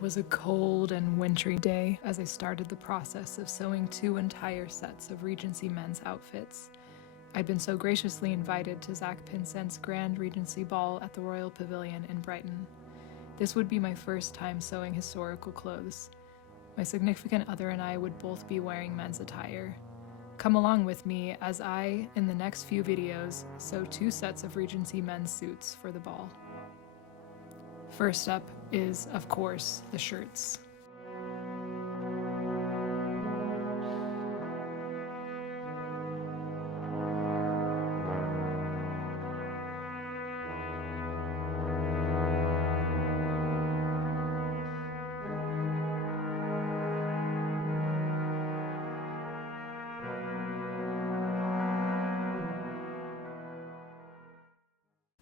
was a cold and wintry day as I started the process of sewing 2 entire sets of Regency men's outfits. I'd been so graciously invited to Zack Pinsent's Grand Regency Ball at the Royal Pavilion in Brighton. This would be my first time sewing historical clothes. My significant other and I would both be wearing men's attire. Come along with me as I, in the next few videos, sew 2 sets of Regency men's suits for the ball. First up is, of course, the shirts.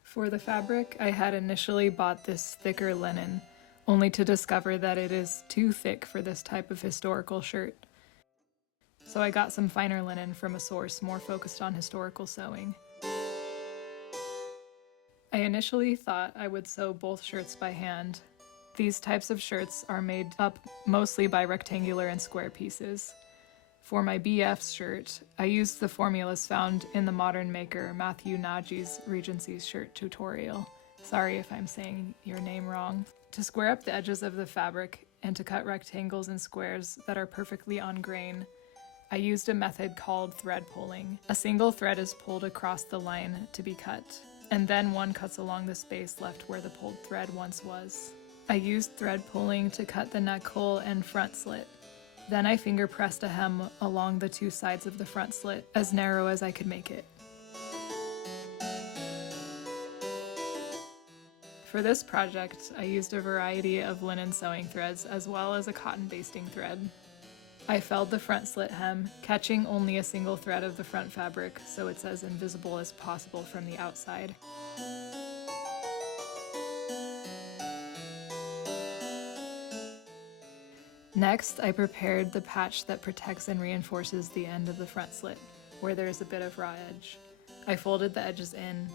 For the fabric, I had initially bought this thicker linen, only to discover that it is too thick for this type of historical shirt. So I got some finer linen from a source more focused on historical sewing. I initially thought I would sew both shirts by hand. These types of shirts are made up mostly by rectangular and square pieces. For my BF's shirt, I used the formulas found in the modern maker Matthew Naji's Regency shirt tutorial. Sorry if I'm saying your name wrong. To square up the edges of the fabric and to cut rectangles and squares that are perfectly on grain, I used a method called thread pulling. A single thread is pulled across the line to be cut, and then one cuts along the space left where the pulled thread once was. I used thread pulling to cut the neck hole and front slit. Then I finger pressed a hem along the 2 sides of the front slit, as narrow as I could make it. For this project, I used a variety of linen sewing threads as well as a cotton basting thread. I felled the front slit hem, catching only a single thread of the front fabric so it's as invisible as possible from the outside. Next, I prepared the patch that protects and reinforces the end of the front slit, where there is a bit of raw edge. I folded the edges in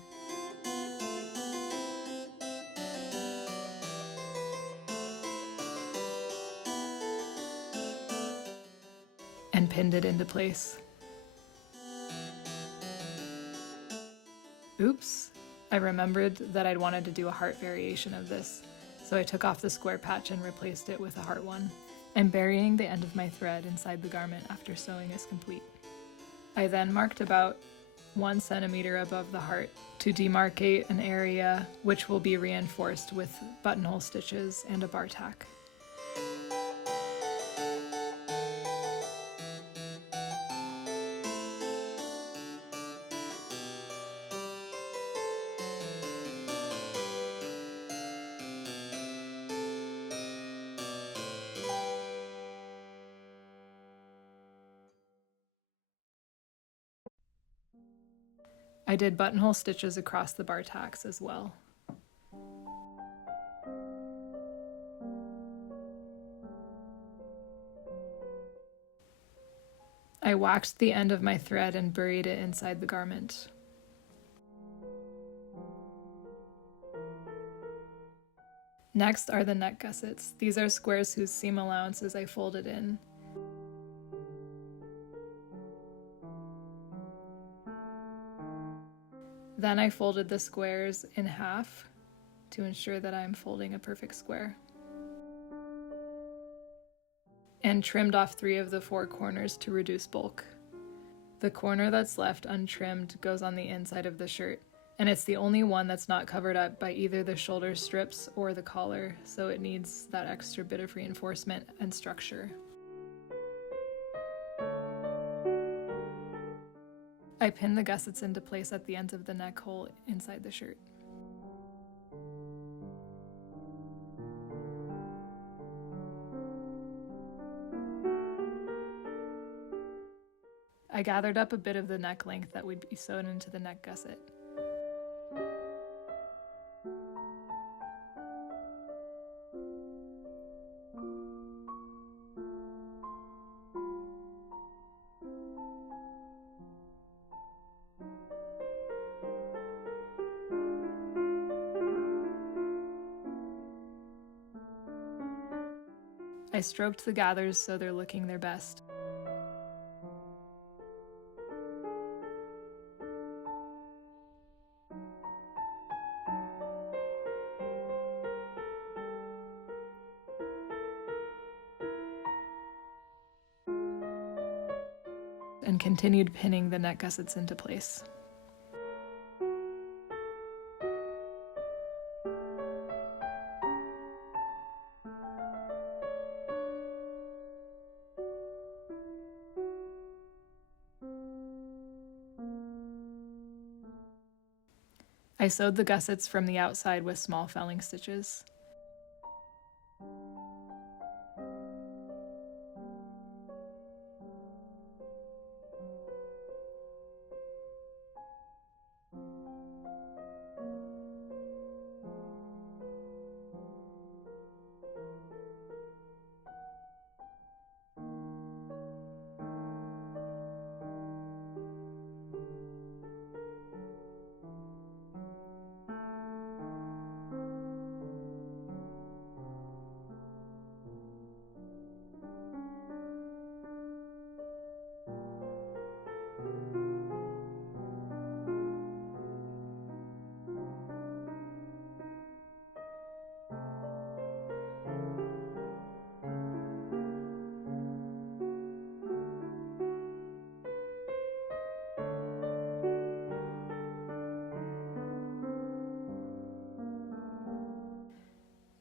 and pinned it into place. Oops, I remembered that I'd wanted to do a heart variation of this, so I took off the square patch and replaced it with a heart one. I'm burying the end of my thread inside the garment after sewing is complete. I then marked about 1 centimeter above the heart to demarcate an area which will be reinforced with buttonhole stitches and a bar tack. I did buttonhole stitches across the bar tacks as well. I waxed the end of my thread and buried it inside the garment. Next are the neck gussets. These are squares whose seam allowances I folded in. Then I folded the squares in half to ensure that I'm folding a perfect square, and trimmed off 3 of the 4 corners to reduce bulk. The corner that's left untrimmed goes on the inside of the shirt, and it's the only one that's not covered up by either the shoulder strips or the collar, so it needs that extra bit of reinforcement and structure. I pinned the gussets into place at the ends of the neck hole inside the shirt. I gathered up a bit of the neck length that would be sewn into the neck gusset. I stroked the gathers so they're looking their best. And continued pinning the net gussets into place. I sewed the gussets from the outside with small felling stitches.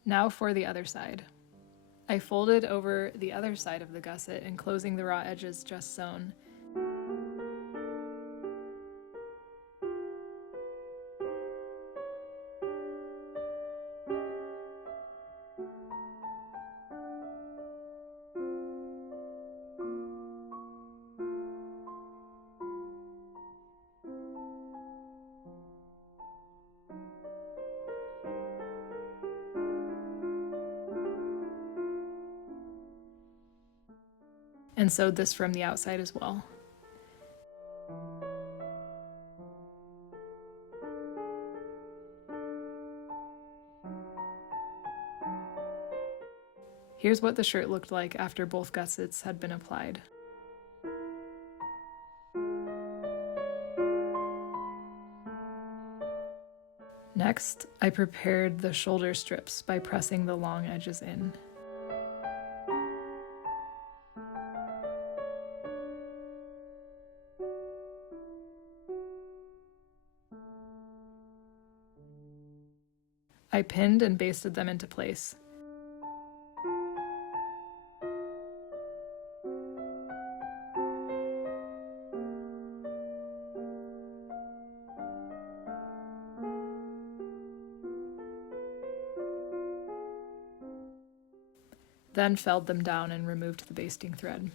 Now for the other side. I folded over the other side of the gusset, enclosing the raw edges just sewn. And sewed this from the outside as well. Here's what the shirt looked like after both gussets had been applied. Next, I prepared the shoulder strips by pressing the long edges in. I pinned and basted them into place. Then felled them down and removed the basting thread.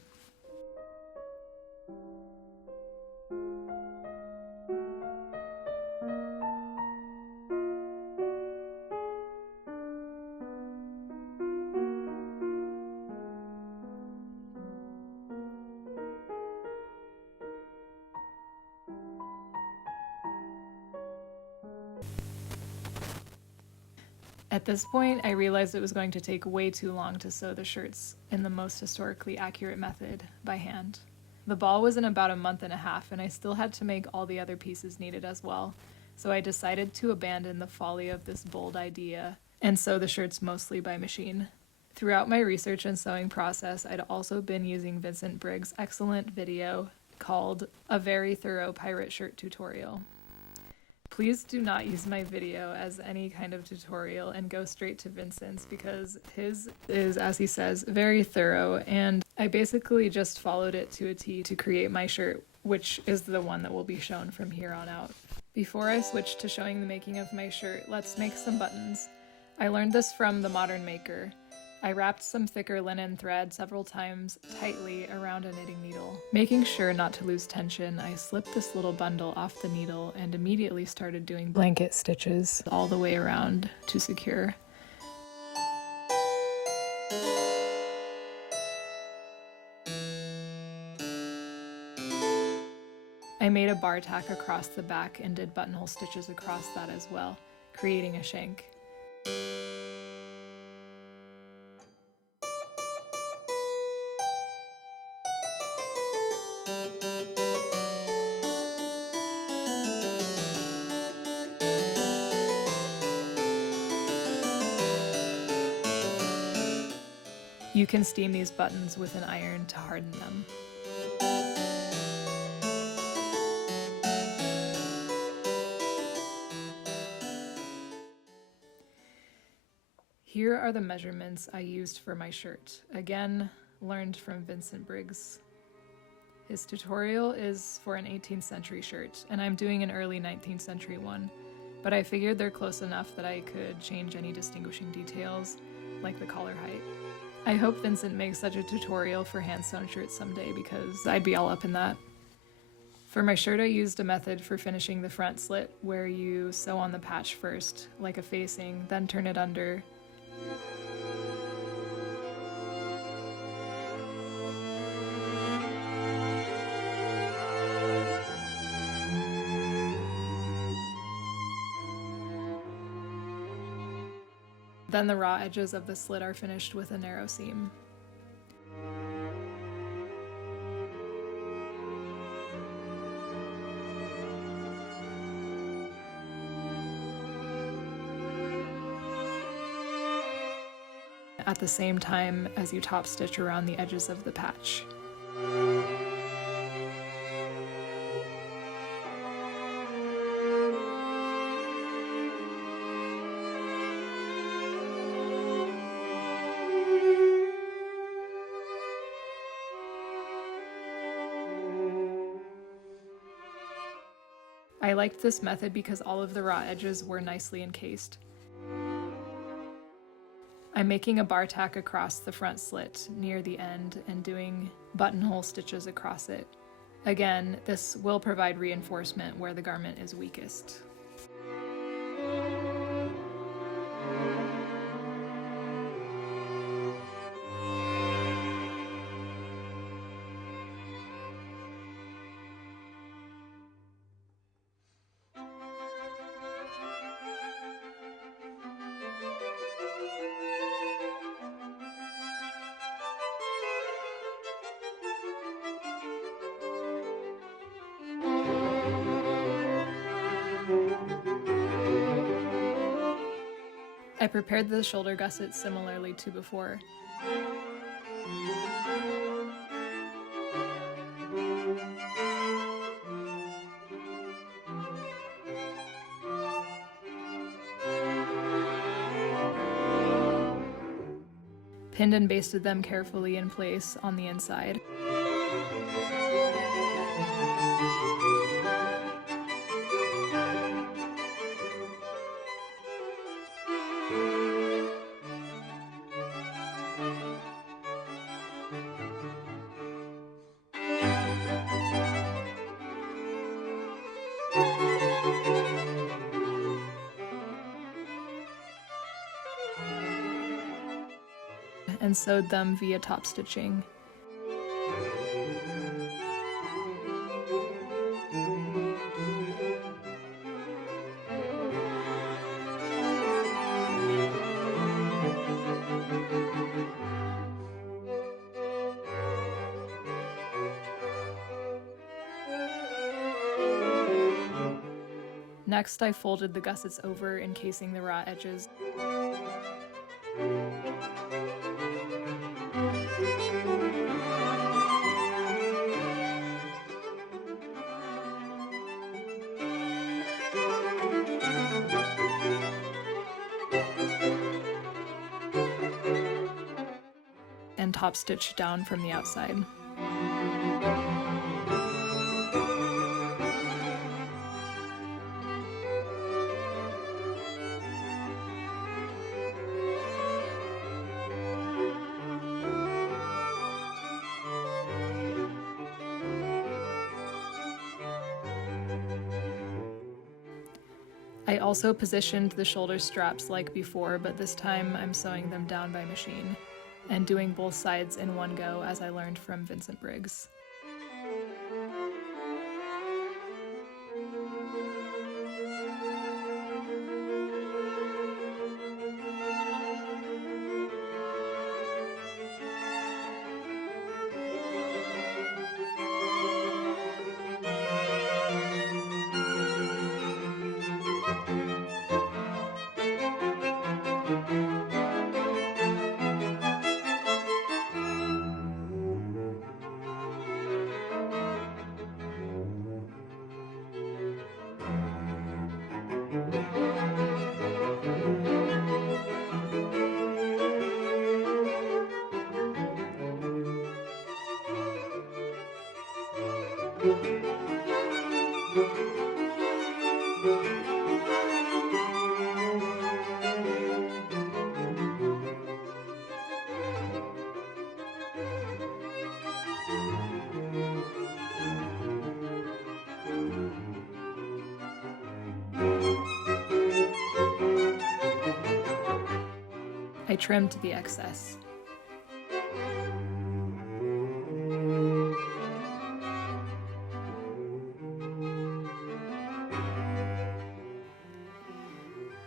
At this point, I realized it was going to take way too long to sew the shirts in the most historically accurate method, by hand. The ball was in about a month and a half, and I still had to make all the other pieces needed as well, so I decided to abandon the folly of this bold idea and sew the shirts mostly by machine. Throughout my research and sewing process, I'd also been using Vincent Briggs' excellent video called A Very Thorough Pirate Shirt Tutorial. Please do not use my video as any kind of tutorial and go straight to Vincent's, because his is, as he says, very thorough, and I basically just followed it to a T to create my shirt, which is the one that will be shown from here on out. Before I switch to showing the making of my shirt, let's make some buttons. I learned this from The Modern Maker. I wrapped some thicker linen thread several times tightly around a knitting needle. Making sure not to lose tension, I slipped this little bundle off the needle and immediately started doing blanket stitches all the way around to secure. I made a bar tack across the back and did buttonhole stitches across that as well, creating a shank. You can steam these buttons with an iron to harden them. Here are the measurements I used for my shirt. Again, learned from Vincent Briggs. His tutorial is for an 18th century shirt, and I'm doing an early 19th century one, but I figured they're close enough that I could change any distinguishing details, like the collar height. I hope Vincent makes such a tutorial for hand-sewn shirts someday, because I'd be all up in that. For my shirt, I used a method for finishing the front slit, where you sew on the patch first, like a facing, then turn it under. Then the raw edges of the slit are finished with a narrow seam. At the same time as you top stitch around the edges of the patch. I liked this method because all of the raw edges were nicely encased. I'm making a bar tack across the front slit near the end and doing buttonhole stitches across it. Again, this will provide reinforcement where the garment is weakest. I prepared the shoulder gussets similarly to before. Pinned and basted them carefully in place on the inside. And sewed them via top stitching. Next, I folded the gussets over, encasing the raw edges. And top stitch down from the outside. I also positioned the shoulder straps like before, but this time I'm sewing them down by machine and doing both sides in one go as I learned from Vincent Briggs. I trimmed the excess.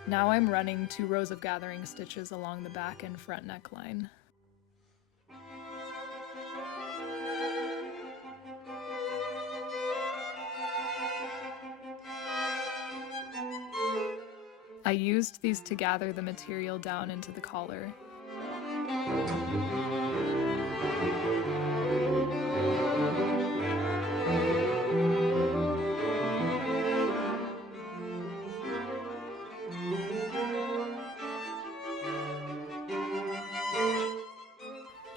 Now I'm running 2 rows of gathering stitches along the back and front neckline. I used these to gather the material down into the collar.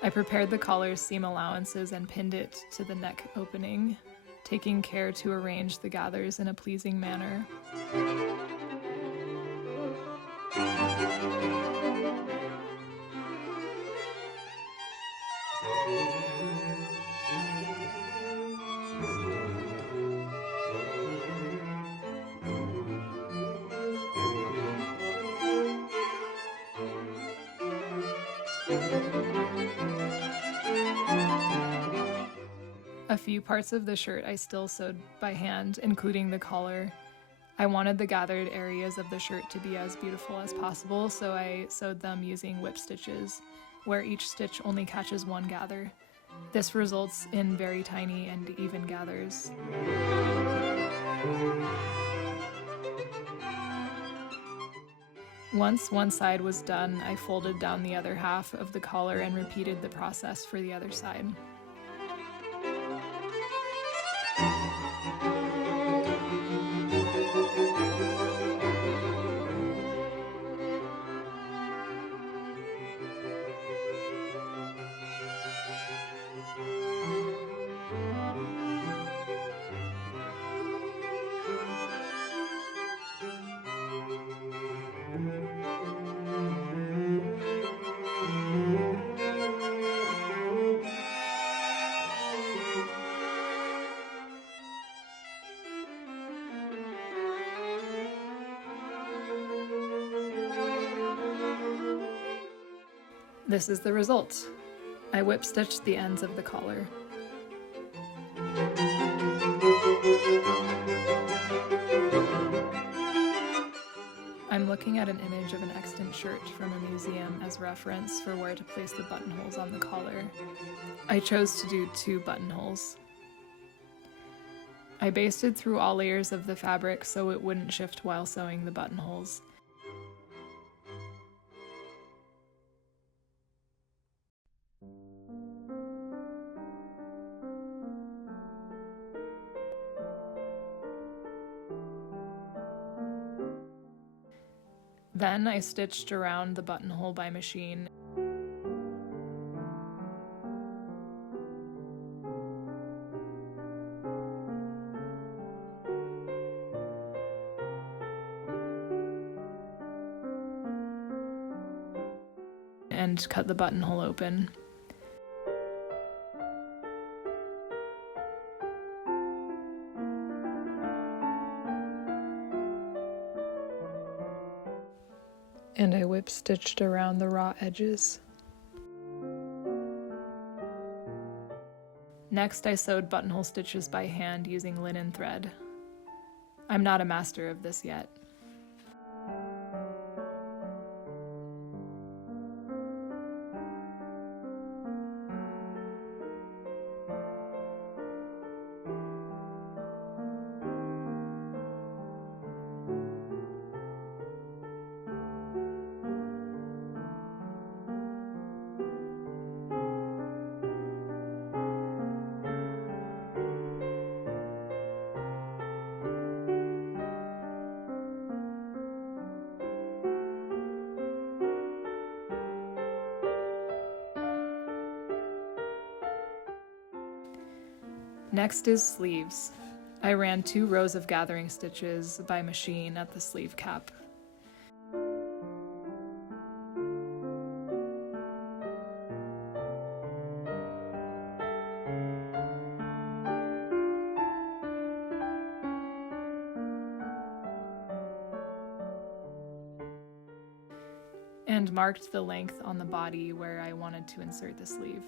I prepared the collar's seam allowances and pinned it to the neck opening, taking care to arrange the gathers in a pleasing manner. A few parts of the shirt I still sewed by hand, including the collar. I wanted the gathered areas of the shirt to be as beautiful as possible, so I sewed them using whip stitches, where each stitch only catches one gather. This results in very tiny and even gathers. Once one side was done, I folded down the other half of the collar and repeated the process for the other side. This is the result. I whip stitched the ends of the collar. I'm looking at an image of an extant shirt from a museum as reference for where to place the buttonholes on the collar. I chose to do 2 buttonholes. I basted through all layers of the fabric so it wouldn't shift while sewing the buttonholes. Then I stitched around the buttonhole by machine. And cut the buttonhole open. And I whip stitched around the raw edges. Next, I sewed buttonhole stitches by hand using linen thread. I'm not a master of this yet. Next is sleeves. I ran 2 rows of gathering stitches by machine at the sleeve cap. And marked the length on the body where I wanted to insert the sleeve.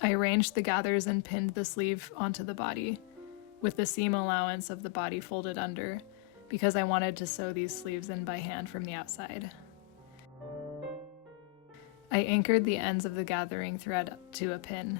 I arranged the gathers and pinned the sleeve onto the body, with the seam allowance of the body folded under, because I wanted to sew these sleeves in by hand from the outside. I anchored the ends of the gathering thread to a pin.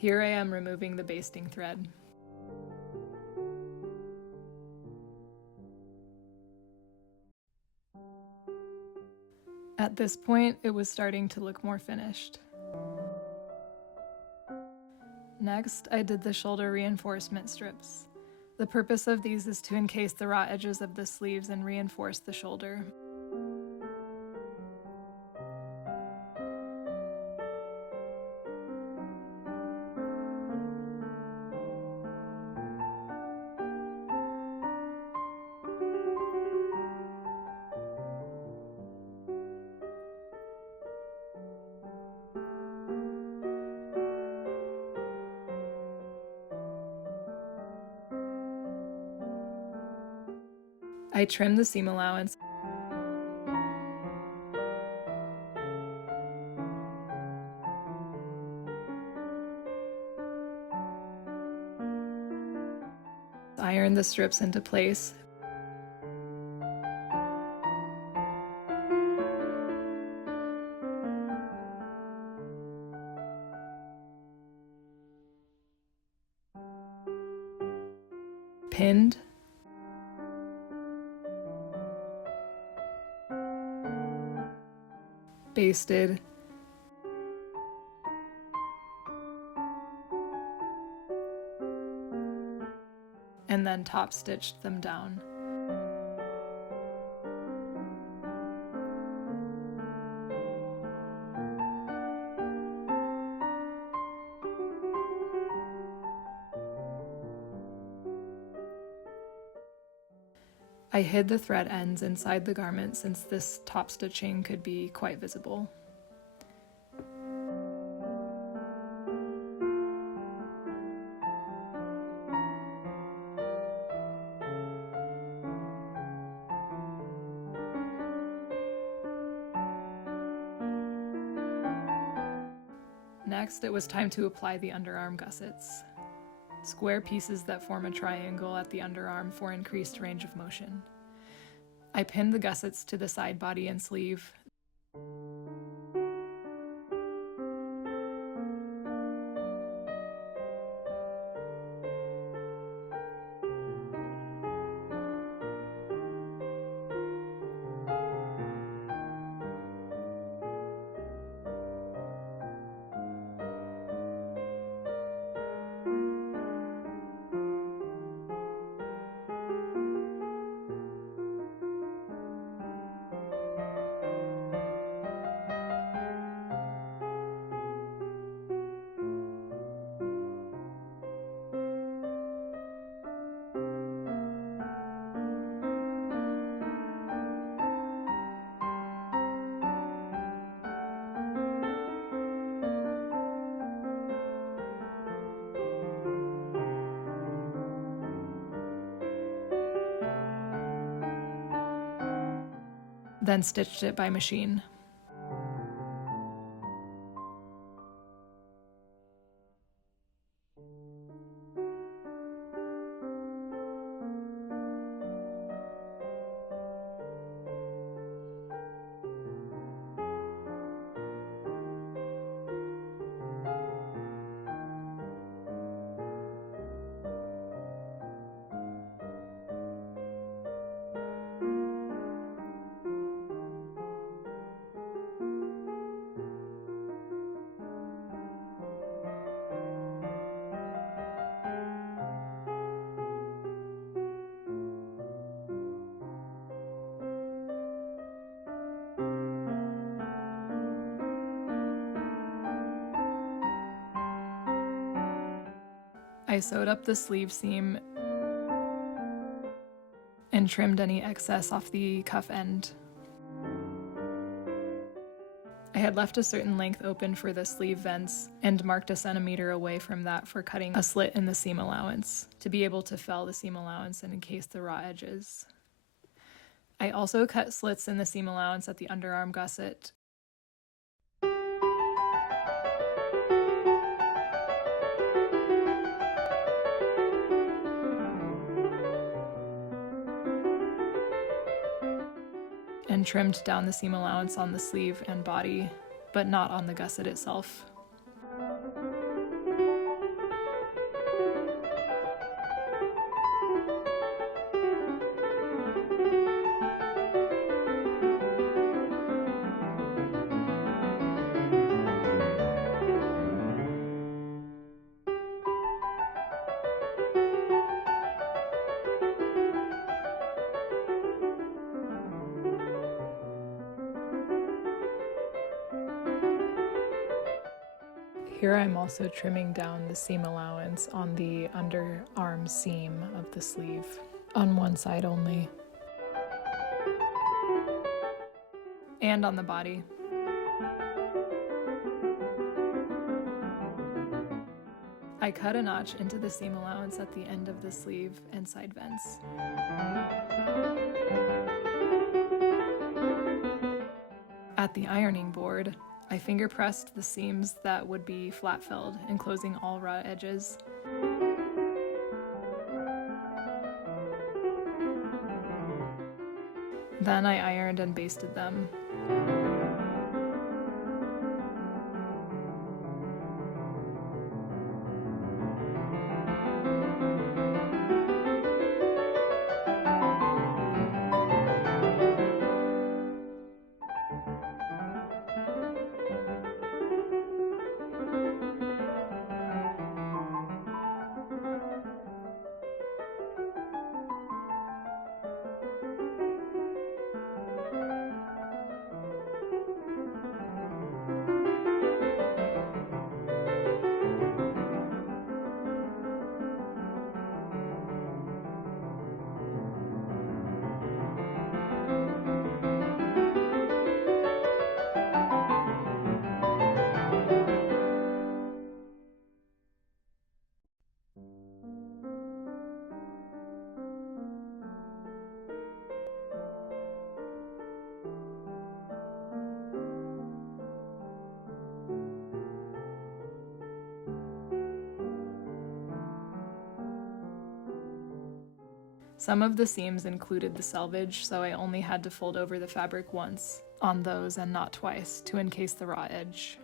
Here I am removing the basting thread. At this point, it was starting to look more finished. Next, I did the shoulder reinforcement strips. The purpose of these is to encase the raw edges of the sleeves and reinforce the shoulder. I trimmed the seam allowance. Ironed the strips into place. Pinned. Basted. And then top stitched them down. I hid the thread ends inside the garment since this top stitching could be quite visible. Next, it was time to apply the underarm gussets. Square pieces that form a triangle at the underarm for increased range of motion. I pinned the gussets to the side body and sleeve. then stitched it by machine. I sewed up the sleeve seam and trimmed any excess off the cuff end. I had left a certain length open for the sleeve vents and marked a centimeter away from that for cutting a slit in the seam allowance to be able to fell the seam allowance and encase the raw edges. I also cut slits in the seam allowance at the underarm gusset and trimmed down the seam allowance on the sleeve and body, but not on the gusset itself. Here I'm also trimming down the seam allowance on the underarm seam of the sleeve, on one side only, and on the body. I cut a notch into the seam allowance at the end of the sleeve and side vents. At the ironing board, I finger pressed the seams that would be flat felled, enclosing all raw edges. Then I ironed and basted them. Some of the seams included the selvage, so I only had to fold over the fabric once on those and not twice to encase the raw edge.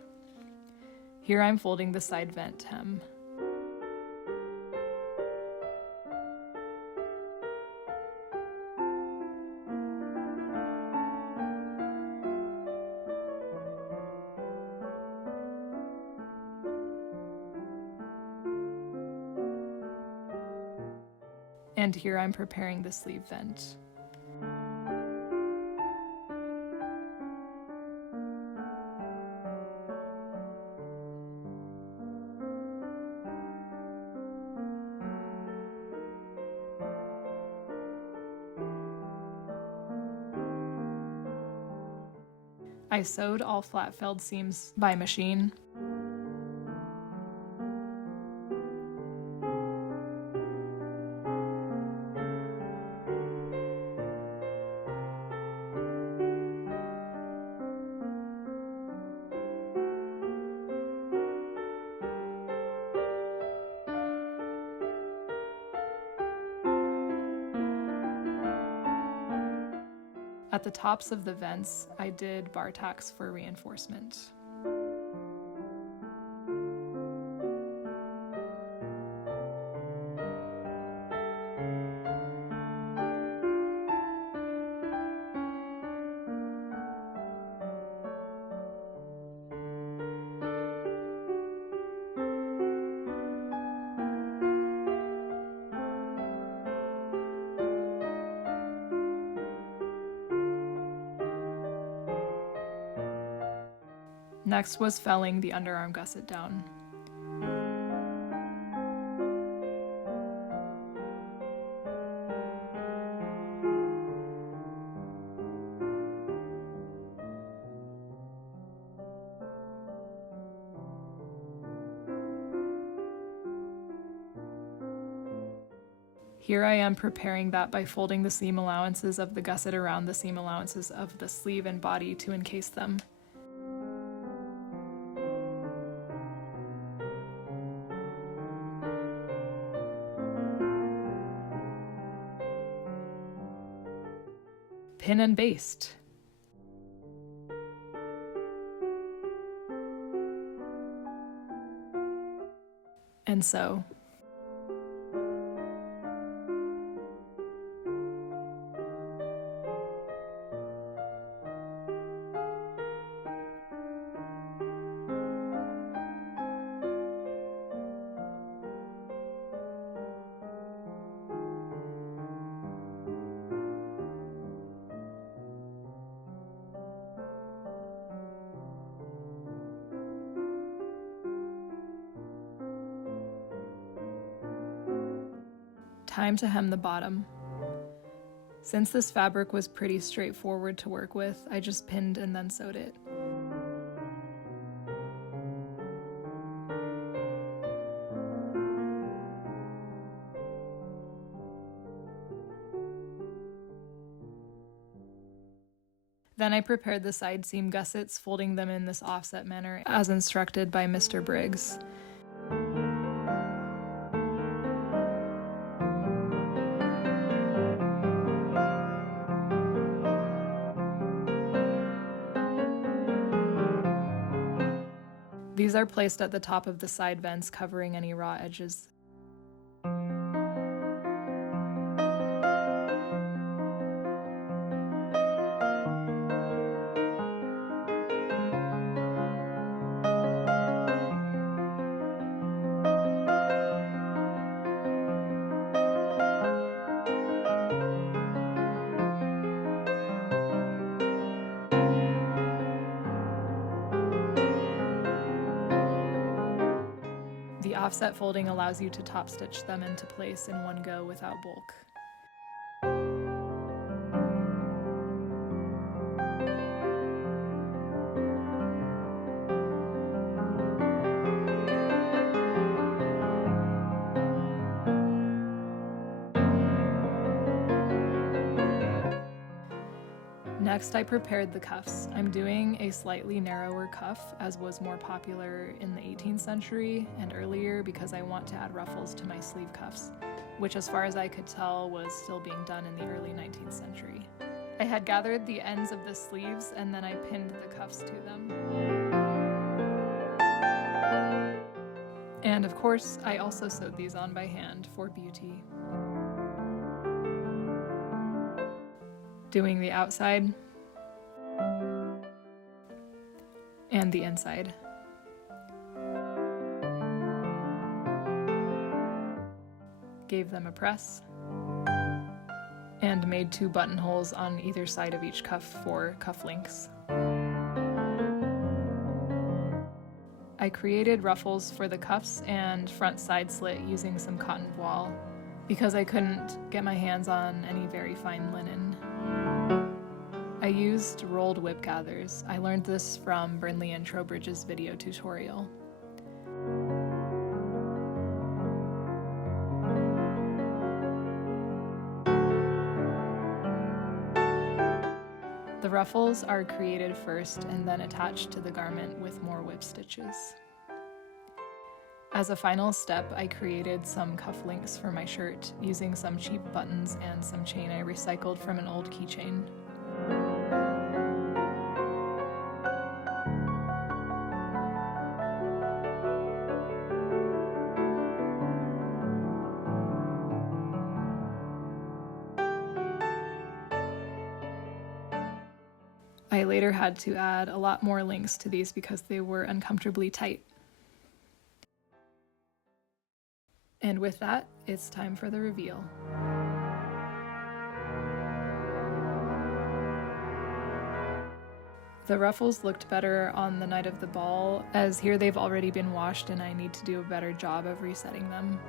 Here I'm folding the side vent hem. And here I'm preparing the sleeve vent. I sewed all flat-felled seams by machine. At the tops of the vents, I did bar tacks for reinforcement. Next was felling the underarm gusset down. Here I am preparing that by folding the seam allowances of the gusset around the seam allowances of the sleeve and body to encase them. Pin and baste. And sew. Time to hem the bottom. Since this fabric was pretty straightforward to work with, I just pinned and then sewed it. Then I prepared the side seam gussets, folding them in this offset manner as instructed by Mr. Briggs. These are placed at the top of the side vents, covering any raw edges. The offset folding allows you to top stitch them into place in one go without bulk. Next, I prepared the cuffs. I'm doing a slightly narrower cuff, as was more popular in the 18th century and earlier, because I want to add ruffles to my sleeve cuffs, which as far as I could tell was still being done in the early 19th century. I had gathered the ends of the sleeves and then I pinned the cuffs to them. And of course, I also sewed these on by hand for beauty. Doing the outside and the inside. Gave them a press and made 2 buttonholes on either side of each cuff for cufflinks. I created ruffles for the cuffs and front side slit using some cotton voile because I couldn't get my hands on any very fine linen. I used rolled whip gathers. I learned this from Burnley and Trowbridge's video tutorial. The ruffles are created first and then attached to the garment with more whip stitches. As a final step, I created some cufflinks for my shirt using some cheap buttons and some chain I recycled from an old keychain. I later had to add a lot more links to these because they were uncomfortably tight. And with that, it's time for the reveal. The ruffles looked better on the night of the ball, as here they've already been washed and I need to do a better job of resetting them.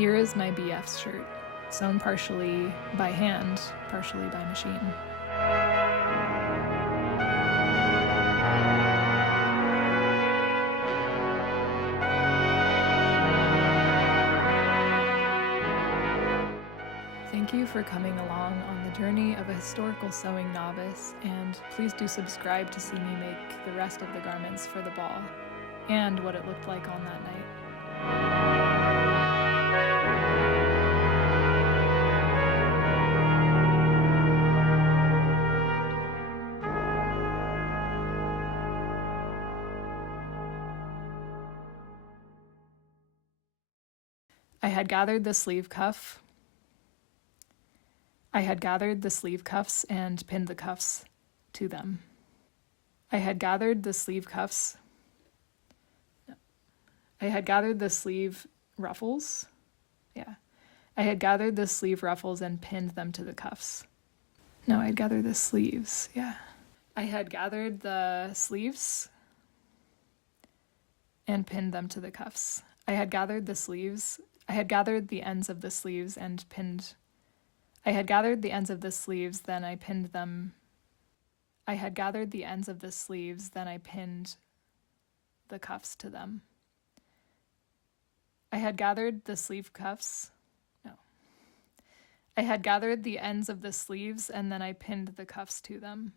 Here is my BF's shirt, sewn partially by hand, partially by machine. Thank you for coming along on the journey of a historical sewing novice, and please do subscribe to see me make the rest of the garments for the ball, and what it looked like on that night. I had gathered the sleeve cuffs and pinned the cuffs to them. I had gathered the sleeve ruffles. I had gathered the sleeve ruffles and pinned them to the cuffs. No, I had gathered the sleeves. I had gathered the sleeves and pinned them to the cuffs. I had gathered the ends of the sleeves and pinned. I had gathered the ends of the sleeves, then I pinned them. I had gathered the ends of the sleeves, then I pinned the cuffs to them. I had gathered the sleeve cuffs. No. I had gathered the ends of the sleeves, and then I pinned the cuffs to them.